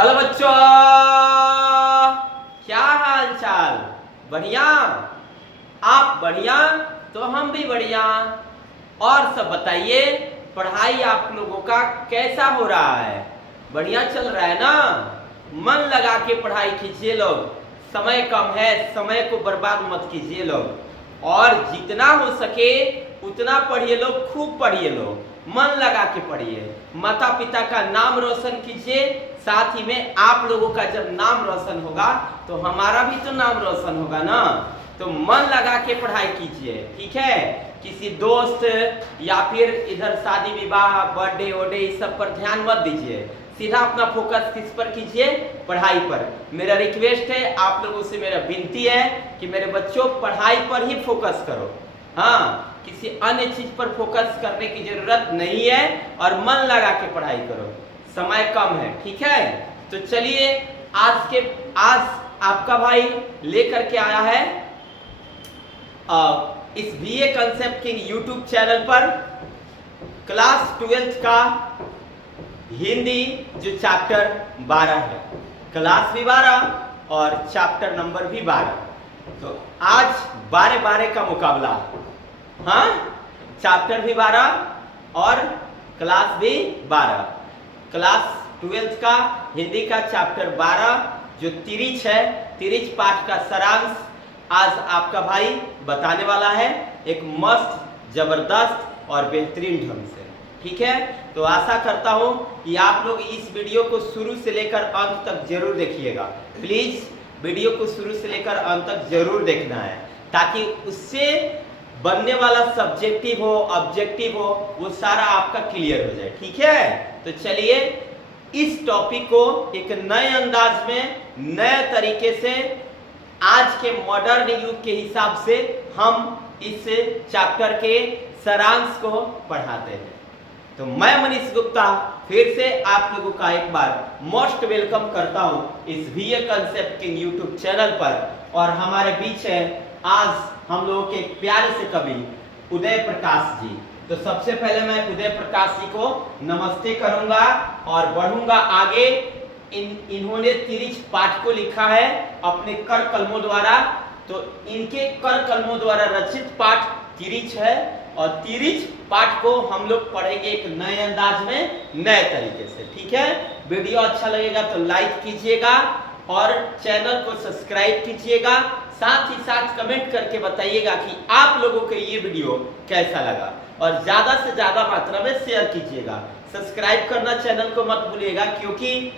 Hello बच्चों, क्या हाल चाल? बढ़िया? आप बढ़िया तो हम भी बढ़िया। और सब बताइए, पढ़ाई आप लोगों का कैसा हो रहा है? बढ़िया चल रहा है ना? मन लगा के पढ़ाई कीजिए लोग, समय कम है, समय को बर्बाद मत कीजिए लोग। और जितना हो सके उतना पढ़िए लोग, खूब पढ़िए लोग, मन लगा के पढ़िए। माता पिता का नाम रोशन कीजिए, साथ ही में आप लोगों का जब नाम रोशन होगा तो हमारा भी तो नाम रोशन होगा ना। तो मन लगा के पढ़ाई कीजिए, ठीक है? किसी दोस्त या फिर इधर शादी विवाह, बर्थडे वर्डे इस सब पर ध्यान मत दीजिए। सीधा अपना फोकस किस पर कीजिए? पढ़ाई पर। मेरा रिक्वेस्ट है, आप लोगों से मेरा विनती है कि मेरे बच्चों पढ़ाई पर ही फोकस करो। हाँ, किसी अन्य चीज पर फोकस करने की जरूरत नहीं है और मन लगा के पढ़ाई करो। समय कम है, ठीक है? तो चलिए आज आपका भाई लेकर के आया है इस BA concept king YouTube channel पर क्लास 12th का हिंदी जो चैप्टर 12 है, क्लास भी 12 और चैप्टर नंबर भी 12। तो आज 12-12 का मुकाबला। हाँ, चैप्टर भी 12 और क्लास भी 12। क्लास 12th का हिंदी का चैप्टर 12 जो तिरिच है, तिरिच पाठ का सारांश आज आपका भाई बताने वाला है, एक मस्त, जबरदस्त और बेहतरीन ढंग से, ठीक है? तो आशा करता हूं कि आप लोग इस वीडियो को शुरू से लेकर अंत तक जरूर देखिएगा। प्लीज वीडियो को शुरू से लेकर अंत तक जरूर देखना है, ताकि उससे बनने वाला सब्जेक्टिव हो, ऑब्जेक्टिव हो, वो सारा आपका क्लियर हो जाए, ठीक है? तो चलिए इस टॉपिक को एक नए अंदाज में, नए तरीके से, आज के मॉडर्न युग के हिसाब से हम इस चैप्टर के सारांश को पढ़ाते हैं। तो मैं मनीष गुप्ता फिर से आप लोगों का एक बार मोस्ट वेलकम करता हूं इस BA concept king YouTube channel पर। और हमारे बीच है आज हम लोगों के प्यारे से कवि उदय प्रकाश जी। तो सबसे पहले मैं उदय प्रकाश जी को नमस्ते करूंगा और बढ़ूंगा आगे। इन्होंने तिरिच पाठ को लिखा है अपने कर कलमों द्वारा। तो इनके कर कलमों द्वारा रचित पाठ तिरिच है और तिरिच पाठ को हम लोग पढ़ेंगे एक नए अंदाज में, नए तरीके से, ठीक है? वीडियो अच्छा लगेगा तो लाइक कीजिएगा और चैनल को सब्सक्राइब कीजिएगा। साथ ही साथ कमेंट करके बताइएगा कि आप लोगों को ये वीडियो कैसा लगा और ज्यादा से ज्यादा मात्रा में शेयर कीजिएगा। सब्सक्राइब करना चैनल को मत भूलिएगा, क्योंकि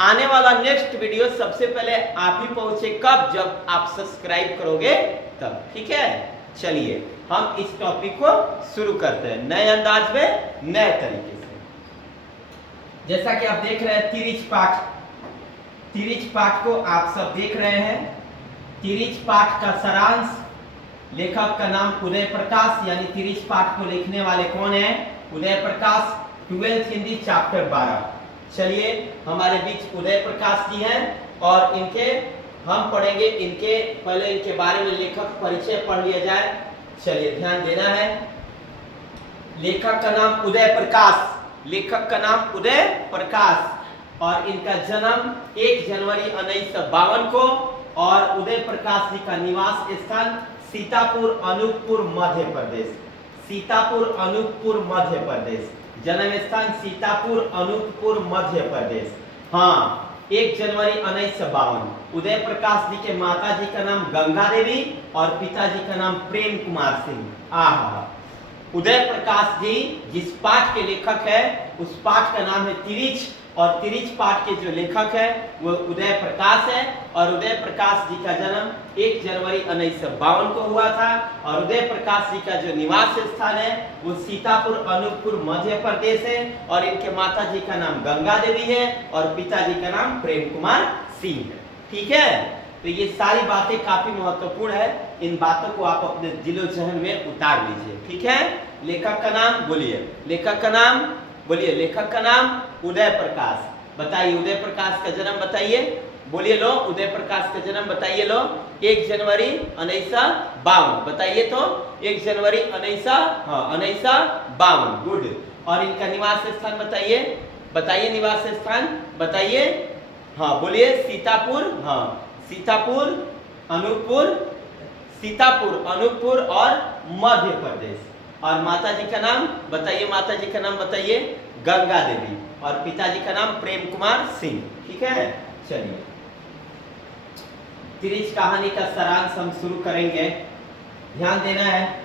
आने वाला नेक्स्ट वीडियो सबसे पहले आप ही पहुंचे। कब? जब आप सब्सक्राइब करोगे तब, ठीक है? चलिए हम इस टॉपिक को शुरू करते हैं नए अंदाज में, नए तरीके से। जैसा कि आप देख रहे हैं तिरिच पाठ, तिरिच पाठ को आप सब देख रहे हैं। तिरिच पाठ का सारांश, लेखक का नाम उदय प्रकाश, यानी तिरिच पाठ को लिखने वाले कौन है? Uday Prakash, 12th Hindi chapter 12। चलिए हमारे बीच उदय प्रकाश जी हैं और इनके हम पढ़ेंगे, इनके पहले इनके बारे में लेखक परिचय पढ़ लिया जाए। चलिए ध्यान देना है। लेखक का नाम उदय प्रकाश, लेखक का नाम उदय प्रकाश और इनका जन्म 1 जनवरी 1952 को और उदय प्रकाश जी का निवास स्थान सीतापुर, अनूपपुर, मध्य प्रदेश। सीतापुर, अनूपपुर, मध्य प्रदेश। जन्म स्थान सीतापुर, अनूपपुर, मध्य प्रदेश। हाँ, 1 जनवरी 1952। उदय प्रकाश जी के माता जी का नाम गंगा देवी और पिताजी का नाम प्रेम कुमार सिंह। आहा, उदय प्रकाश जी जिस पाठ के लेखक है उस पाठ का नाम है तिरिच और तिरिच पाठ के जो लेखक है वो उदय प्रकाश है। और उदय प्रकाश जी का जन्म 1 जनवरी 1952 को हुआ था और उदय प्रकाश जी का जो निवास स्थान है वो सीतापुर, अनूपपुर, मध्य प्रदेश है और इनके माता जी का नाम गंगा देवी है और पिताजी का नाम प्रेम कुमार सिंह है, ठीक है? तो ये सारी बातें काफी महत्वपूर्ण है, इन बातों को आप अपने दिलो जहन में उतार लीजिए, ठीक है? लेखक का नाम बोलिए, लेखक का नाम बोलिए, लेखक का नाम उदय प्रकाश। बताइए उदय प्रकाश का जन्म बताइए, बोलिए लो, उदय प्रकाश का जन्म बताइए लो। 1 जनवरी 1952 बताइए तो, 1 जनवरी 1952, गुड। और इनका निवास स्थान बताइए, बताइए निवास स्थान बताइए। हाँ बोलिए, सीतापुर, हाँ सीतापुर, अनूपपुर, सीतापुर, अनूपपुर और मध्य प्रदेश। और माता जी का नाम बताइए, माता जी का नाम बताइए, गंगा देवी। और पिताजी का नाम प्रेम कुमार सिंह। ठीक है, चलिए तिरिच कहानी का सारांश हम शुरू करेंगे। ध्यान देना है।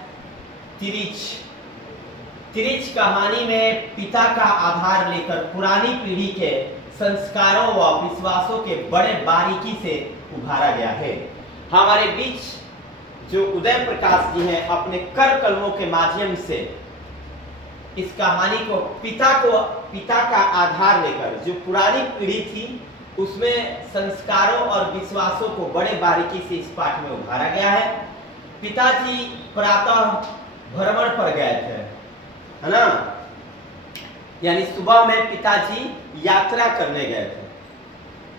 तिरिच कहानी में पिता का आधार लेकर पुरानी पीढ़ी के संस्कारों व विश्वासों के बड़े बारीकी से उभारा गया है। हमारे बीच जो उदय प्रकाश जी हैं, अपने कर कलमों के माध्यम से इस कहानी को पिता का आधार लेकर जो पुरानी पीढ़ी थी उसमें संस्कारों और विश्वासों को बड़े बारीकी से इस पाठ में उभारा गया है। पिताजी प्रातः भ्रमण पर गए थे, है ना, यानी सुबह में पिताजी यात्रा करने गए थे।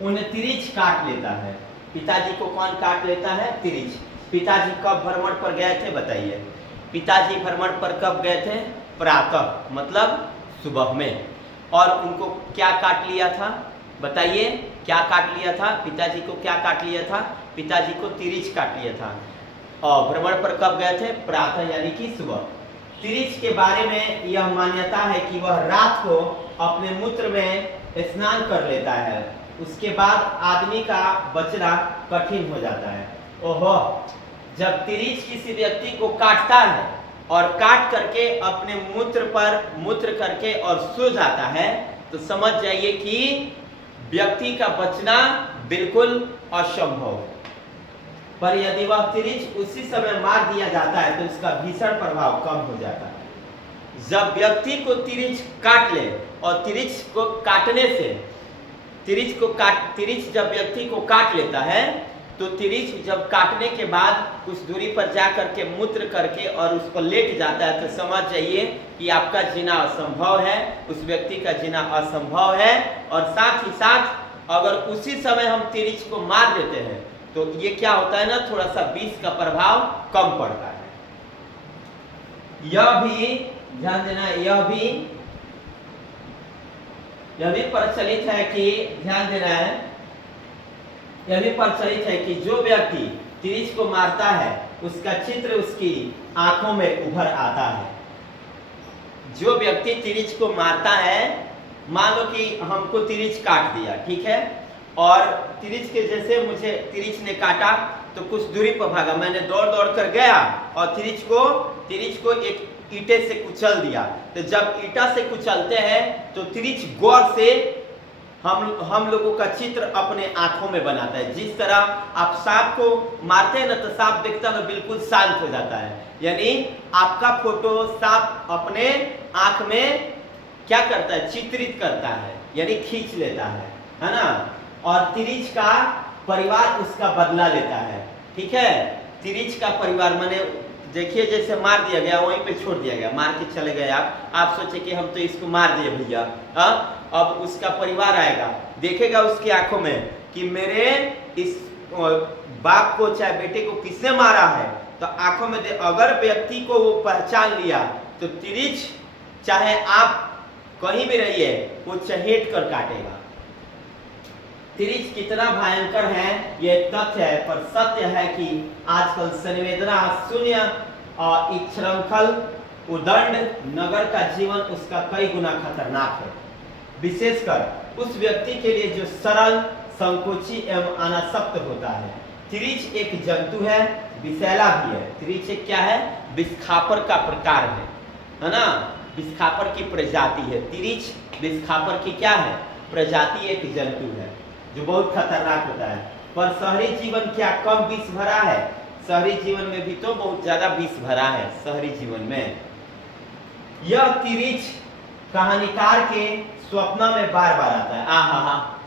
उन्हें तिरिच काट लेता है। पिताजी को कौन काट लेता है? तिरिच। पिताजी कब भ्रमण पर गए थे बताइए? पिताजी भ्रमण पर कब गए थे? प्रातः, मतलब सुबह में। और उनको क्या काट लिया था बताइए? क्या काट लिया था? पिताजी को क्या काट लिया था? पिताजी को तिरिच काट लिया था। और भ्रमण पर कब गए थे? प्रातः, यानी कि सुबह। तिरिच के बारे में यह मान्यता है कि वह रात को अपने मूत्र में स्नान कर लेता है, उसके बाद आदमी का बचना कठिन हो जाता है। ओहो, जब तिरिच किसी व्यक्ति को काटता है और काट करके अपने मूत्र करके और सो जाता है, तो समझ जाइए कि व्यक्ति का बचना बिल्कुल असंभव है। पर यदि वह तिरिच उसी समय मार दिया जाता है तो इसका भीषण प्रभाव कम हो जाता है। जब व्यक्ति को तिरिच काट ले, और तिरिच को काटने से तिरिच जब व्यक्ति को काट लेता है तो तिरिच जब काटने के बाद कुछ दूरी पर जा करके मूत्र करके और उस पर लेट जाता है, तो समझ जाइए कि आपका जीना असंभव है, उस व्यक्ति का जीना असंभव है। और साथ ही साथ अगर उसी समय हम तिरिच को मार देते हैं तो ये क्या होता है ना, थोड़ा सा विष का प्रभाव कम पड़ता है। यह भी ध्यान देना, यह भी प्रचलित है कि ध्यान देना है, यह भी प्रचलित है कि जो व्यक्ति तिरिच को मारता है उसका चित्र उसकी आंखों में उभर आता है। जो व्यक्ति तिरिच को मारता है, मान लो कि हमको तिरिच काट दिया, ठीक है, और तिरिच के जैसे मुझे तिरिच ने काटा तो कुछ दूरी पर भागा, मैंने दौड़ कर गया और तिरिच को एक ईंटे से कुचल दिया। तो जब ईंटा से कुचलते हैं तो तिरिच गौर से हम लोगों का चित्र अपने आंखों में बनाता है। जिस तरह आप सांप को मारते हैं ना तो सांप दिखता है बिल्कुल शांत हो जाता है, यानी आपका फोटो सांप अपने आंख में क्या करता है? चित्रित करता है, यानी खींच लेता है ना। और तिरिच का परिवार उसका बदला लेता है, ठीक है। तिरिच का परिवार माने देखिए जैसे मार दिया गया वहीं पे छोड़ दिया गया, मार के चले गए आप सोचे कि हम तो इसको मार दिए भैया, अब उसका परिवार आएगा, देखेगा उसकी आंखों में कि मेरे इस बाप को चाहे बेटे को किसने मारा है, तो आंखों में अगर व्यक्ति को वो पहचान लिया तो तिरिच चाहे आप कहीं भी रहिए वो चहेट कर काटेगा। तिरिच कितना भयंकर है ये तथ्य है, पर सत्य है कि आजकल संवेदना शून्य और इच्छृंखल उदंड नगर का जीवन उसका कई गुना खतरनाक है, विशेषकर उस व्यक्ति के लिए जो सरल, संकोची एवं अनासक्त होता है। तिरिच एक जंतु है, विषैला भी है। तिरिच एक क्या है? विषखापर का प्रकार है ना, विषखापर की प्रजाति है। तिरिच विषखापर की क्या है? प्रजाति, एक जंतु है जो बहुत खतरनाक होता है। पर शहरी जीवन क्या कम विष भरा है? शहरी जीवन में भी तो बहुत ज्यादा विष भरा है शहरी जीवन में। यह तिरिच कहानीकार के स्वप्न में बार बार आता है। आहा,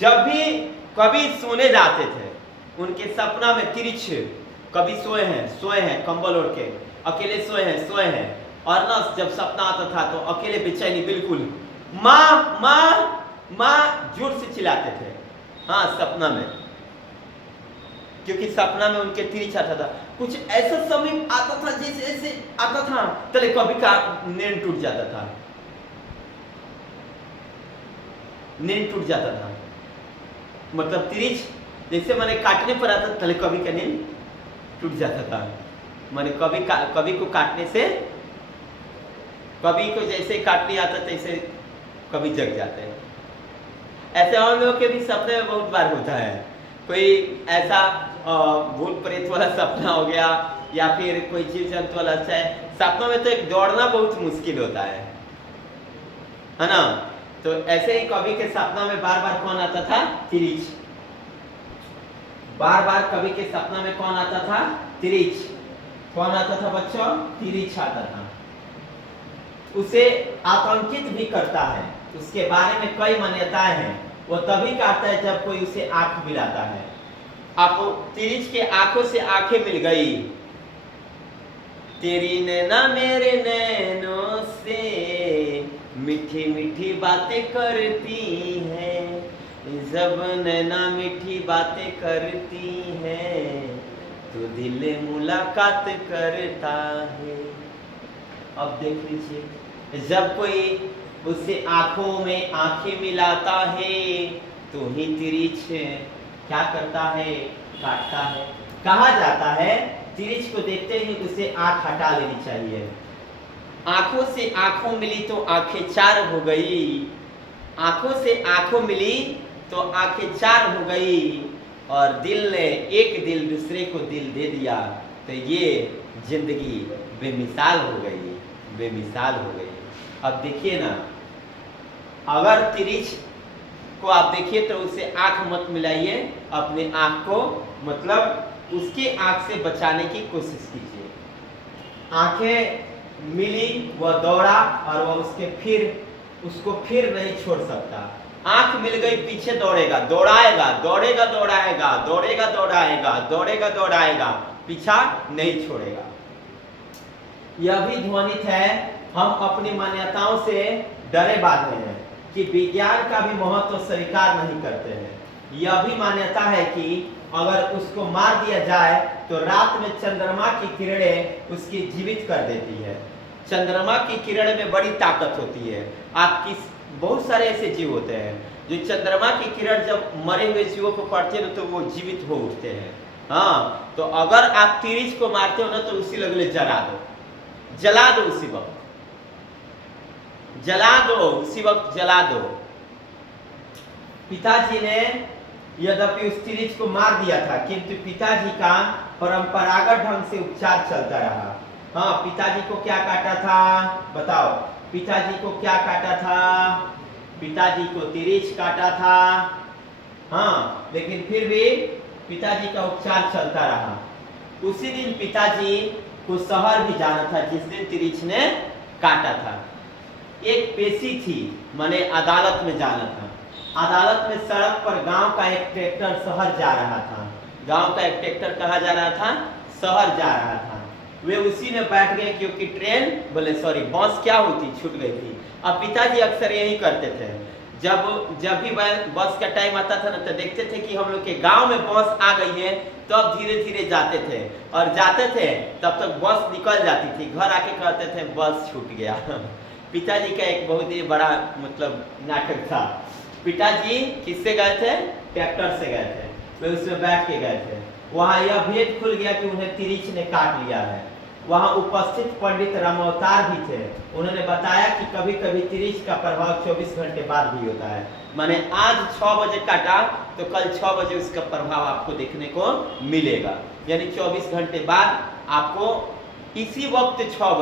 जब भी कभी सोने जाते थे उनके सपना में तिरिच कभी सोए हैं कंबल ओढ़ के, अकेले सोए हैं और ना जब सपना आता था तो अकेले बेचैनी, बिल्कुल माँ माँ माँ जोर से चिल्लाते थे, हाँ सपना में, क्योंकि सपना में उनके तिरिच आता था। कुछ ऐसा समय आता था जैसे आता था तले कभी का नींद टूट जाता था, मतलब तिरछ जैसे मैंने काटने पर आता था, कभी का नींद टूट जाता था। मैंने कभी को काटने से, कभी को जैसे काटने आता तैसे कभी जग जाते हैं। ऐसे और लोगों के भी सपने में बहुत बार होता है। कोई ऐसा भूत प्रेत वाला सपना हो गया, या फिर कोई जीव जंतु वाला। अच्छा है, सपनों में तो एक दौड़ना बहुत मुश्किल होता है ना। तो ऐसे ही कवि के सपना में बार बार कौन आता था? तिरछ। बार बार कवि के सपना में कौन आता था? तिरछ। कौन आता था बच्चों? तिरछ आता था। उसे आतंकित भी करता है, उसके बारे में कई मान्यताएं हैं। वो तभी काटता है जब कोई उसे आंख मिलाता है। आपको तिरछ के आंखों से आंखें मिल गई, तेरी नैना मेरे नैनों से मीठी मीठी बातें करती है, जब नैना मीठी बातें करती है तो दिल मुलाकात करता है। अब देख लीजिए, जब कोई उससे आंखों में आंखें मिलाता है तो ही तिरछ क्या करता है? काटता है। कहा जाता है तिरछ को देखते ही उसे आंख हटा लेनी चाहिए। आंखों से आंखों मिली तो आंखें चार हो गई, आंखों से आंखों मिली तो आंखें चार हो गई, और दिल ने एक दिल दूसरे को दिल दे दिया तो ये जिंदगी बेमिसाल हो गई, बेमिसाल हो गई। अब देखिए ना, अगर तिरछ को आप देखिए तो उसे आंख मत मिलाइए, अपने आंख को मतलब उसकी आंख से बचाने की कोशिश कीजिए। आंखें मिली, वह दौड़ा और वह उसको फिर नहीं छोड़ सकता। आंख मिल गई, पीछे दौड़ेगा, दौड़ाएगा, दौड़ेगा दौड़ाएगा, दौड़ेगा दौड़ाएगा, दौड़ेगा दौड़ाएगा, पीछा नहीं छोड़ेगा। यह भी ध्वनित है, हम अपनी मान्यताओं से डरे बांधे हैं कि विज्ञान का भी महत्व स्वीकार नहीं करते हैं। यह भी मान्यता है कि अगर उसको मार दिया जाए तो रात में चंद्रमा की किरणें उसकी जीवित कर देती है। चंद्रमा की किरण में बड़ी ताकत होती है। बहुत सारे ऐसे जीव होते हैं जो चंद्रमा की किरण जब मरे हुए जीवों को पड़ती है ना तो वो जीवित हो उठते हैं। हाँ, तो अगर आप तिरछ को मारते हो ना तो उसी लगले जला दो, जला दो, उसी वक्त जला दो, उसी वक्त जला दो। पिताजी ने यद्यपि उस तिरछ को मार दिया था, किंतु पिताजी का परंपरागत ढंग से उपचार चलता रहा। हाँ, पिताजी को क्या काटा था बताओ? पिताजी को क्या काटा था? पिताजी को तिरछ काटा था। हाँ, लेकिन फिर भी पिताजी का उपचार चलता रहा। उसी दिन पिताजी को शहर भी जाना था जिस दिन तिरछ ने काटा था। एक पेशी थी, माने अदालत में जाना था। अदालत में सड़क पर गांव का एक ट्रैक्टर शहर जा रहा था। गांव का एक ट्रैक्टर कहाँ जा रहा था? शहर जा रहा था। वे उसी में बैठ गए क्योंकि बस क्या हुई थी, छूट गई थी। अब पिताजी अक्सर यही करते थे, जब भी बस का टाइम आता था ना तो देखते थे कि हम लोग के गांव में बस आ गई है, तो अब धीरे धीरे जाते थे, और जाते थे तब तक बस निकल जाती थी। घर आके कहते थे बस छूट गया। पिताजी का एक बहुत ही बड़ा मतलब नाटक था। पिताजी किससे गए थे? ट्रैक्टर से गए थे। वे उसमें बैठ के गए थे। वहां यह भेद खुल गया कि उन्हें तिरछ ने काट लिया है। वहां उपस्थित पंडित रामावतार भी थे। उन्होंने बताया कि कभी कभी तिरछ का प्रभाव 24 घंटे बाद भी होता है। माने आज 6 बजे काटा तो कल 6 बजे उसका प्रभाव आपको देखने को मिलेगा। यानी 24 घंटे बाद आपको इसी वक्त 6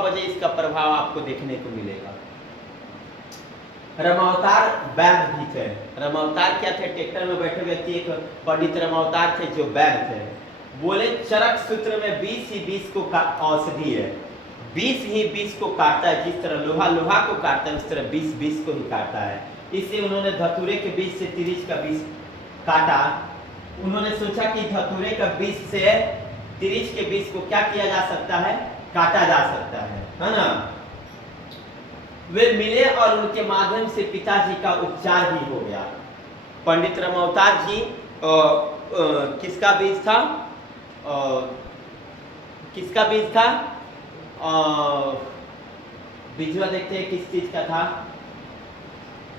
बजे इसका प्रभाव आपको देखने को मिलेगा। रामावतार वैद्य भी थे। रामावतार क्या थे? ट्रैक्टर में बैठे व्यक्ति एक पंडित रामावतार थे जो वैद्य थे। बोले चरक सूत्र में 20 ही 20 को औषधि है, 20 ही 20 को काटता है। जिस तरह लोहा को काटता है उस तरह 20 को ही काटता है। इससे उन्होंने धतूरे के बीज से तिरछ का बीज काटा। उन्होंने सोचा कि धतूरे का बीज से तिरछ के बीज को क्या किया जा सकता है? काटा जा सकता है ना। वे मिले और उनके माध्यम से पिताजी का उपचार भी हो गया। पंडित रामावतार जी किसका बीज था? किसका बीज था? बीजवा देखते हैं किस चीज का था।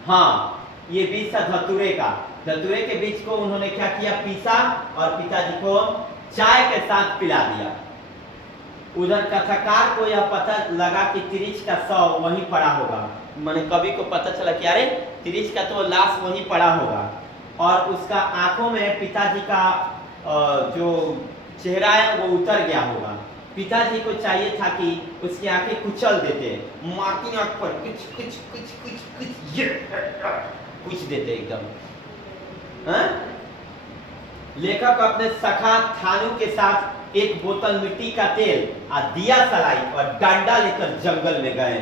हाँ, ये बीज था धतूरे का। धतूरे के बीज को उन्होंने क्या किया, पीसा और पिताजी को चाय के साथ पिला दिया। उधर कथाकार को यह पता लगा कि तिरिच का शव वहीं पड़ा होगा। मैंने कवि को पता चला कि अरे तिरिच का तो लाश वहीं पड़ा होगा, और उसका आंखों में पिताजी का जो चेहरा है वो उतर गया होगा। पिताजी को चाहिए था कि उसकी आंखें कुचल देते, माँ की आंख पर कुछ कुछ कुछ कुछ कुछ ये कुछ देते एकदम। हाँ? लेखक अपने सखा थानू के साथ एक बोतल मिट्टी का तेल और दिया सलाई और डंडा लेकर जंगल में गए।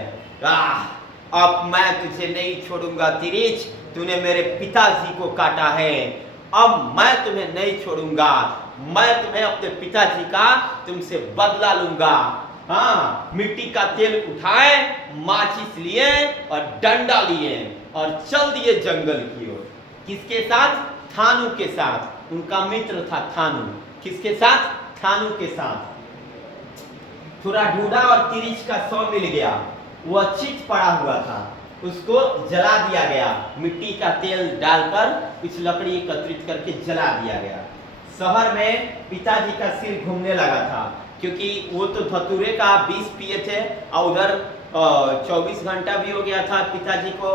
अब मैं तुझे नहीं छोड़ूंगा तिरिच, तूने मेरे पिताजी को काटा है, अब मैं तुम्हें नहीं छोड़ूंगा, मैं तुम्हें अपने पिताजी का तुमसे बदला लूंगा। हाँ, मिट्टी का तेल उठाए, माचिस लिए और डंडा लिए और चल दिए जंगल की ओर। किसके साथ? थानू के साथ। उनका मित्र था थानू। किसके साथ? थानू के साथ। थोड़ा ढूंढा और तिरिच का शव मिल गया। वह चित पड़ा हुआ था, उसको जला दिया गया। मिट्टी का तेल डालकर कुछ लकड़ी एकत्रित करके जला दिया गया। शहर में पिताजी का सिर घूमने लगा था, क्योंकि वो तो धतूरे का विष पिए थे और उधर 24 घंटा भी हो गया था पिताजी को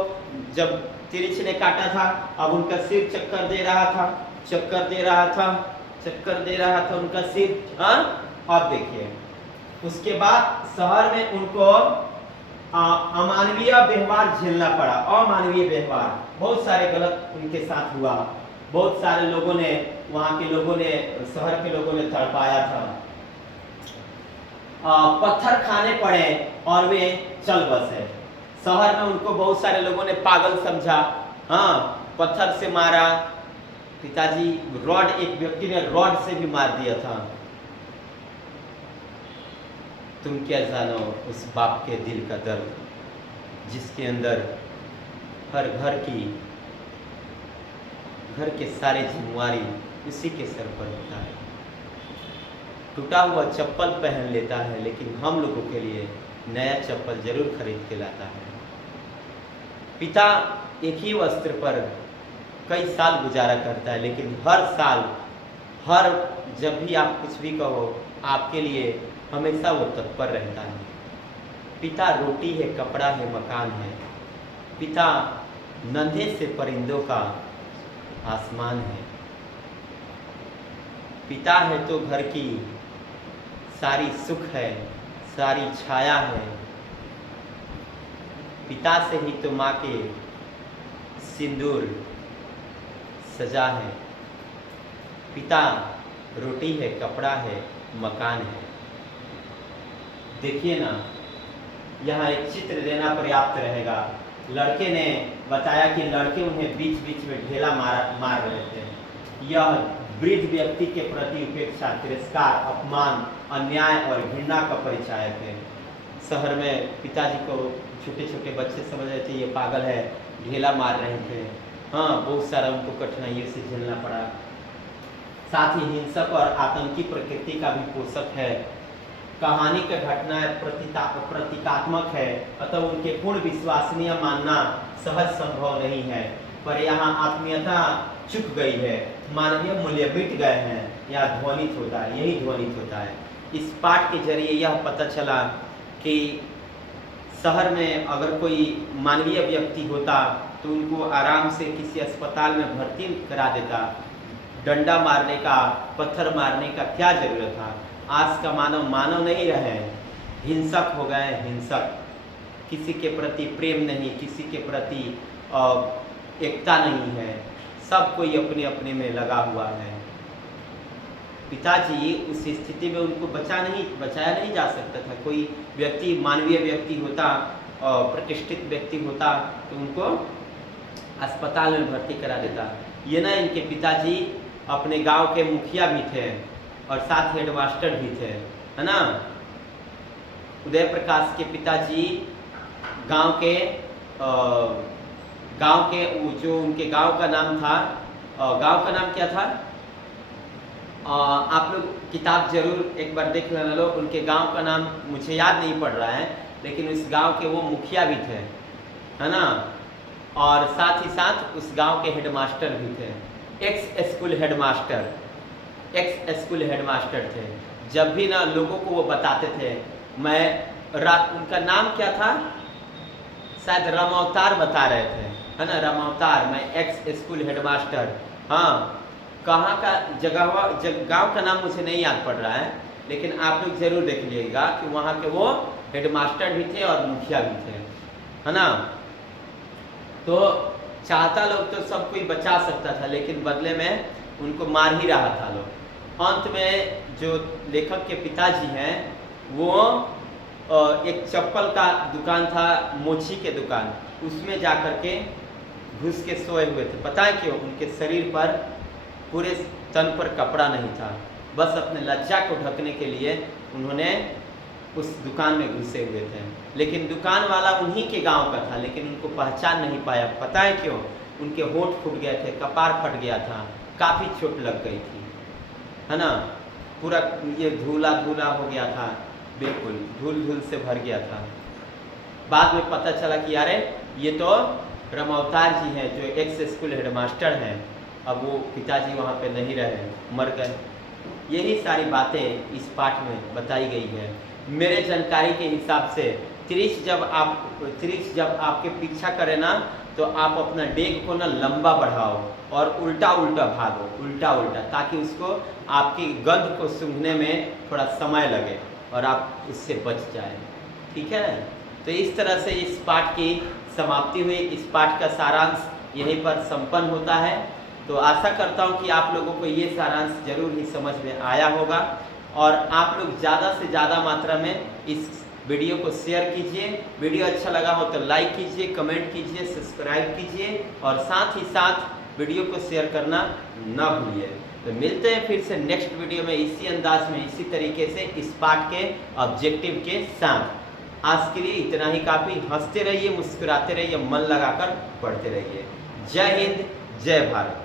जब तिरिच ने काटा था। अब उनका सिर चक्कर दे रहा था, चक्कर दे रहा था, चक्कर दे रहा था उनका सिर। हाँ, अब देखिए, उसके बाद शहर में उनको अमानवीय व्यवहार झेलना पड़ा। अमानवीय व्यवहार, बहुत सारे गलत उनके साथ हुआ। बहुत सारे लोगों ने, वहां के लोगों ने, शहर के लोगों ने तड़पाया था। पत्थर खाने पड़े और वे चल बसे। शहर में उनको बहुत सारे लोगों ने पागल समझा। हाँ, पत्थर से मारा। पिताजी रॉड, एक व्यक्ति ने रॉड से भी मार दिया था। तुम क्या जानो उस बाप के दिल का दर्द, जिसके अंदर हर घर के सारे जिम्मेवारी उसी के सर पर होता है। टूटा हुआ चप्पल पहन लेता है, लेकिन हम लोगों के लिए नया चप्पल जरूर खरीद के लाता है। पिता एक ही वस्त्र पर कई साल गुजारा करता है, लेकिन हर साल, हर जब भी आप कुछ भी कहो, आपके लिए हमेशा वो तत्पर रहता है। पिता रोटी है, कपड़ा है, मकान है। पिता नन्हे से परिंदों का आसमान है। पिता है तो घर की सारी सुख है, सारी छाया है। पिता से ही तो माँ के सिंदूर सजा है। पिता रोटी है, कपड़ा है, मकान है। देखिए ना, यहाँ एक चित्र देना पर्याप्त रहेगा। लड़के ने बताया कि लड़के उन्हें बीच बीच में ढेला मार रहे थे। यह वृद्ध व्यक्ति के प्रति उपेक्षा, तिरस्कार, अपमान, अन्याय और घृणा का परिचायक है। शहर में पिताजी को छोटे छोटे बच्चे समझ रहे थे, ये पागल है, ढेला मार रहे थे। हाँ, बहुत सारा उनको कठिनाइयों से झेलना पड़ा। साथ ही हिंसक और आतंकी प्रकृति का भी पोषक है। कहानी का घटना प्रतीकात्मक है, अतः उनके पूर्ण विश्वसनीय मानना सहज संभव नहीं है। पर यहाँ आत्मीयता चुक गई है, मानवीय मूल्य मिट गए हैं, यहाँ ध्वनित होता है, यही ध्वनित होता है। इस पाठ के जरिए यह पता चला कि शहर में अगर कोई मानवीय व्यक्ति होता तो उनको आराम से किसी अस्पताल में भर्ती करा देता। डंडा मारने का, पत्थर मारने का क्या जरूरत था। आज का मानव मानव नहीं रहे, हिंसक हो गए, हिंसक। किसी के प्रति प्रेम नहीं, किसी के प्रति एकता नहीं है, सब कोई अपने अपने में लगा हुआ है। पिताजी उस स्थिति में उनको बचाया नहीं जा सकता था। कोई व्यक्ति, मानवीय व्यक्ति होता, प्रतिष्ठित व्यक्ति होता तो उनको अस्पताल में भर्ती करा देता। ये ना, इनके पिताजी अपने गांव के मुखिया भी थे और साथ हेडमास्टर भी थे, है ना। उदय प्रकाश के पिताजी गांव के जो उनके गांव का नाम था, गांव का नाम क्या था, आप लोग किताब जरूर एक बार देख लेना लो। उनके गांव का नाम मुझे याद नहीं पड़ रहा है, लेकिन उस गांव के वो मुखिया भी थे, है ना। और साथ ही साथ उस गांव के हेडमास्टर भी थे, एक्स स्कूल हेडमास्टर थे। जब भी ना लोगों को वो बताते थे, मैं रात, उनका नाम क्या था, शायद रामावतार बता रहे थे, है ना, रामावतार, मैं एक्स स्कूल हेडमास्टर। हाँ, कहाँ का गांव का नाम मुझे नहीं याद पड़ रहा है, लेकिन आप लोग जरूर देख लीजिएगा कि वहाँ के वो हेडमास्टर भी थे और मुखिया भी थे, है ना। तो चाहता लोग तो सब कोई बचा सकता था, लेकिन बदले में उनको मार ही रहा था लोग। अंत में जो लेखक के पिताजी हैं वो एक चप्पल का दुकान था, मोची के दुकान, उसमें जा कर के घुस के सोए हुए थे। पता है क्यों? उनके शरीर पर, पूरे तन पर कपड़ा नहीं था, बस अपने लज्जा को ढकने के लिए उन्होंने उस दुकान में घुसे हुए थे। लेकिन दुकान वाला उन्हीं के गांव का था, लेकिन उनको पहचान नहीं पाया। पता है क्यों? उनके होंठ फूट गए थे, कपार फट गया था, काफ़ी चोट लग गई थी, है ना। पूरा ये धूला धूला हो गया था, बिल्कुल धूल धूल से भर गया था। बाद में पता चला कि यारे ये तो रामावतार जी हैं, जो एक्स स्कूल हेडमास्टर हैं। अब वो पिताजी वहाँ पे नहीं रहे, मर गए। यही सारी बातें इस पाठ में बताई गई है। मेरे जानकारी के हिसाब से त्रिश जब आपके पीछा करे ना, तो आप अपना डेग को ना लंबा बढ़ाओ और उल्टा उल्टा भागो, उल्टा उल्टा, ताकि उसको, आपकी गंध को सूंघने में थोड़ा समय लगे और आप उससे बच जाए। ठीक है, तो इस तरह से इस पाठ की समाप्ति हुई। इस पाठ का सारांश यहीं पर संपन्न होता है। तो आशा करता हूँ कि आप लोगों को ये सारांश जरूर ही समझ में आया होगा, और आप लोग ज़्यादा से ज़्यादा मात्रा में इस वीडियो को शेयर कीजिए। वीडियो अच्छा लगा हो तो लाइक कीजिए, कमेंट कीजिए, सब्सक्राइब कीजिए, और साथ ही साथ वीडियो को शेयर करना ना भूलिए। तो मिलते हैं फिर से नेक्स्ट वीडियो में, इसी अंदाज में, इसी तरीके से, इस पाठ के ऑब्जेक्टिव के साथ। आज के लिए इतना ही काफ़ी। हंसते रहिए, मुस्कुराते रहिए, मन लगाकर पढ़ते रहिए। जय हिंद, जय भारत।